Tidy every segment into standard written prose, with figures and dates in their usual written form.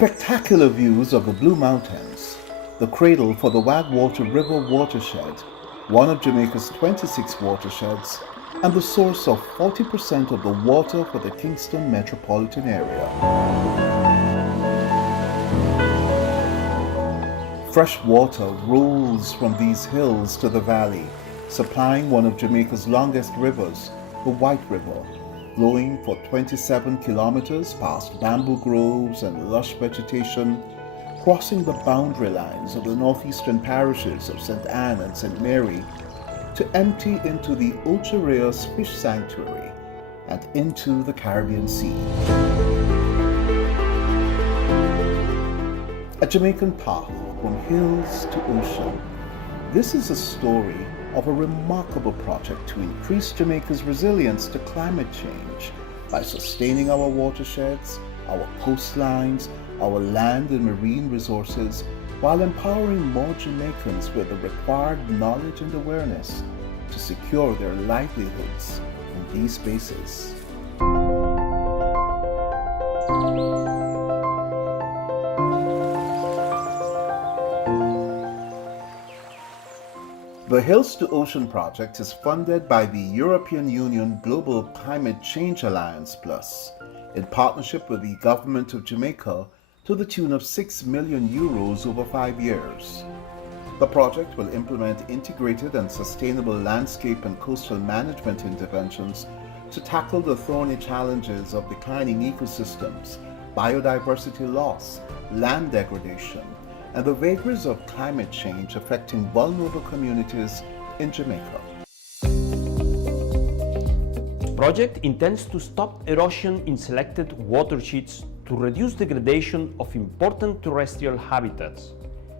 Spectacular views of the Blue Mountains, the cradle for the Wagwater River watershed, one of Jamaica's 26 watersheds, and the source of 40% of the water for the Kingston metropolitan area. Fresh water rolls from these hills to the valley, supplying one of Jamaica's longest rivers, the White River, flowing for 27 kilometers past bamboo groves and lush vegetation, crossing the boundary lines of the northeastern parishes of St. Anne and St. Mary to empty into the Ocho Rios Fish Sanctuary and into the Caribbean Sea. A Jamaican path from hills to ocean. This is a story of a remarkable project to increase Jamaica's resilience to climate change by sustaining our watersheds, our coastlines, our land and marine resources, while empowering more Jamaicans with the required knowledge and awareness to secure their livelihoods in these spaces. The Hills to Ocean project is funded by the European Union Global Climate Change Alliance Plus in partnership with the Government of Jamaica to the tune of €6 million over 5 years. The project will implement integrated and sustainable landscape and coastal management interventions to tackle the thorny challenges of declining ecosystems, biodiversity loss, land degradation, and the vagaries of climate change affecting vulnerable communities in Jamaica. The project intends to stop erosion in selected watersheds to reduce degradation of important terrestrial habitats,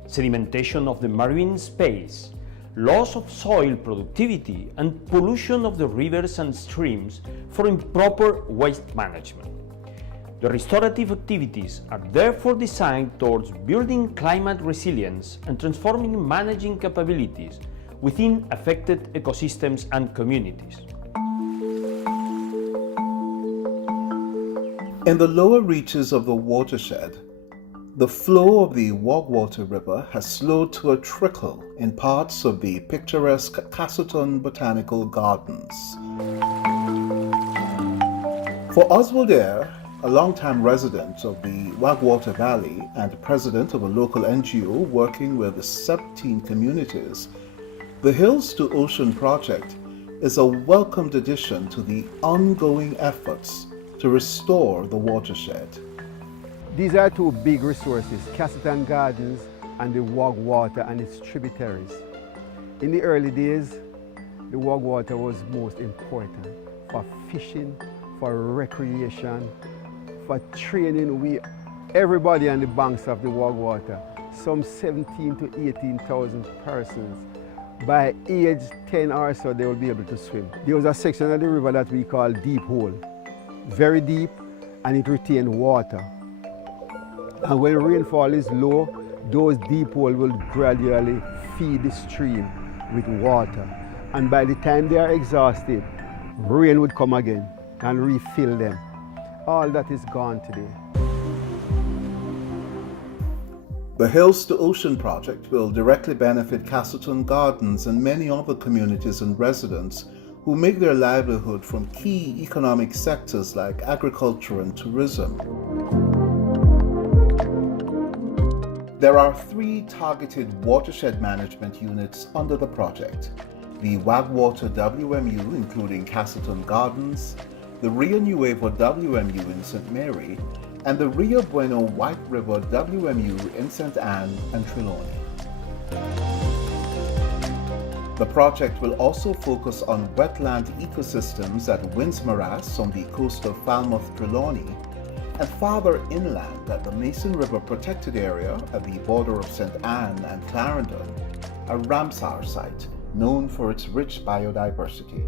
sedimentation of the marine space, loss of soil productivity, and pollution of the rivers and streams for improper waste management. The restorative activities are therefore designed towards building climate resilience and transforming managing capabilities within affected ecosystems and communities. In the lower reaches of the watershed, the flow of the Wagwater River has slowed to a trickle in parts of the picturesque Castleton Botanical Gardens. For Oswald Eyre, a longtime resident of the Wagwater Valley and president of a local NGO working with 17 communities, the Hills to Ocean project is a welcomed addition to the ongoing efforts to restore the watershed. These are two big resources, Castleton Gardens and the Wagwater and its tributaries. In the early days, the Wagwater was most important for fishing, for recreation, for training everybody on the banks of the Wagwater, some 17 to 18,000 persons. By age 10 or so, they will be able to swim. There was a section of the river that we call Deep Hole, very deep, and it retained water. And when rainfall is low, those deep holes will gradually feed the stream with water. And by the time they are exhausted, rain would come again and refill them. All that is gone today. The Hills to Ocean project will directly benefit Castleton Gardens and many other communities and residents who make their livelihood from key economic sectors like agriculture and tourism. There are 3 targeted watershed management units under the project: the Wagwater WMU, including Castleton Gardens, the Rio Nuevo WMU in St. Mary, and the Rio Bueno White River WMU in St. Anne and Trelawney. The project will also focus on wetland ecosystems at Winds Morass on the coast of Falmouth, Trelawney, and farther inland at the Mason River Protected Area at the border of St. Anne and Clarendon, a Ramsar site known for its rich biodiversity.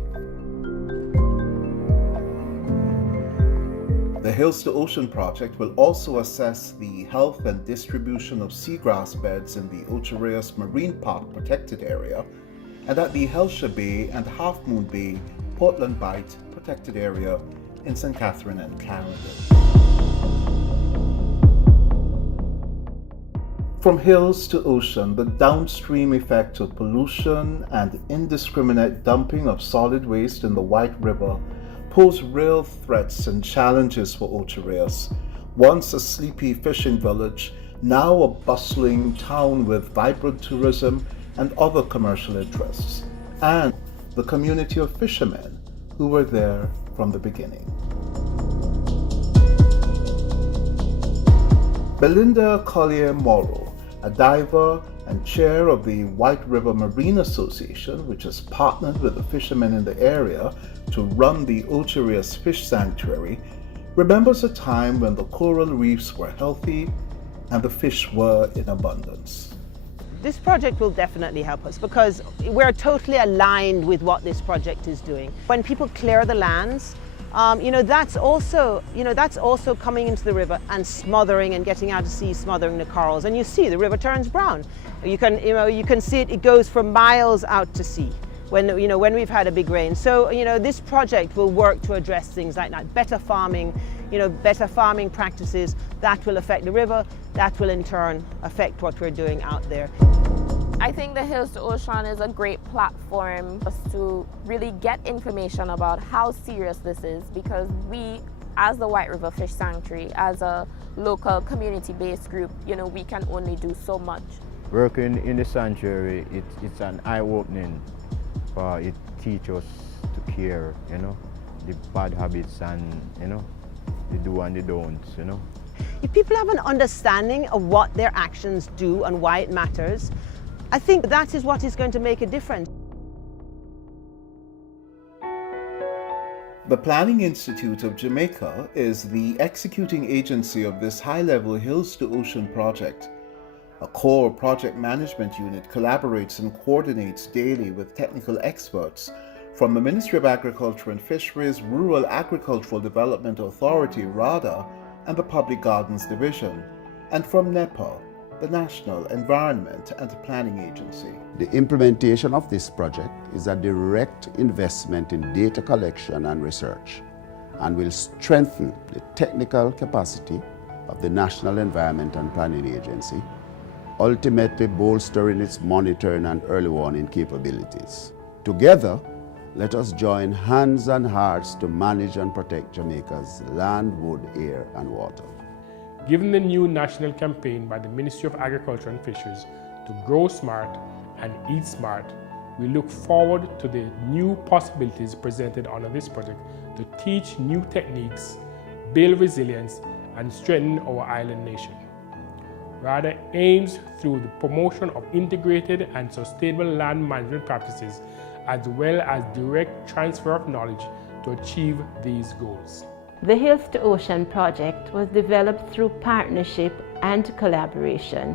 The Hills to Ocean project will also assess the health and distribution of seagrass beds in the Ocho Rios Marine Park Protected Area and at the Helsha Bay and Half Moon Bay Portland Bight Protected Area in St. Catherine and Clarendon. From hills to ocean, the downstream effect of pollution and indiscriminate dumping of solid waste in the White River pose real threats and challenges for Ocho Rios, once a sleepy fishing village, now a bustling town with vibrant tourism and other commercial interests, and the community of fishermen who were there from the beginning. Belinda Collier-Morrow, a diver and chair of the White River Marine Association, which has partnered with the fishermen in the area to run the Ocho Rios Fish Sanctuary, remembers a time when the coral reefs were healthy and the fish were in abundance. This project will definitely help us because we're totally aligned with what this project is doing. When people clear the lands, that's also coming into the river and smothering and getting out to sea, smothering the corals. And you see the river turns brown. You can see it goes for miles out to sea when we've had a big rain. So this project will work to address things like that. Better farming practices that will affect the river. That will in turn affect what we're doing out there. I think the Hills to Ocean is a great platform for us to really get information about how serious this is, because we, as the White River Fish Sanctuary, as a local community-based group, we can only do so much. Working in the sanctuary, it's an eye-opening, for it teaches us to care, the bad habits and, the do and the don'ts, If people have an understanding of what their actions do and why it matters, I think that is what is going to make a difference. The Planning Institute of Jamaica is the executing agency of this high-level Hills to Ocean project. A core project management unit collaborates and coordinates daily with technical experts from the Ministry of Agriculture and Fisheries, Rural Agricultural Development Authority, RADA, and the Public Gardens Division, and from NEPA, the National Environment and Planning Agency. The implementation of this project is a direct investment in data collection and research and will strengthen the technical capacity of the National Environment and Planning Agency, ultimately bolstering its monitoring and early warning capabilities. Together, let us join hands and hearts to manage and protect Jamaica's land, wood, air, and water. Given the new national campaign by the Ministry of Agriculture and Fisheries to grow smart and eat smart, we look forward to the new possibilities presented under this project to teach new techniques, build resilience, and strengthen our island nation. RADA aims through the promotion of integrated and sustainable land management practices, as well as direct transfer of knowledge to achieve these goals. The Hills to Ocean project was developed through partnership and collaboration.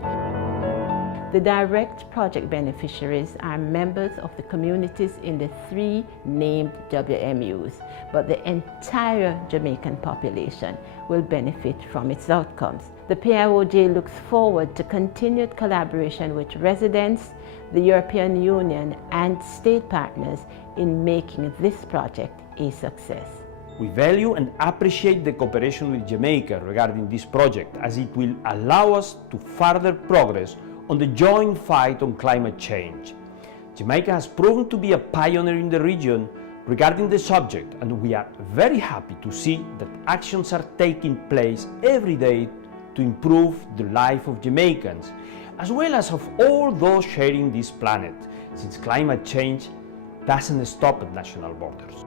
The direct project beneficiaries are members of the communities in the 3 named WMUs, but the entire Jamaican population will benefit from its outcomes. The PIOJ looks forward to continued collaboration with residents, the European Union, and state partners in making this project a success. We value and appreciate the cooperation with Jamaica regarding this project, as it will allow us to further progress on the joint fight on climate change. Jamaica has proven to be a pioneer in the region regarding the subject, and we are very happy to see that actions are taking place every day to improve the life of Jamaicans, as well as of all those sharing this planet, since climate change doesn't stop at national borders.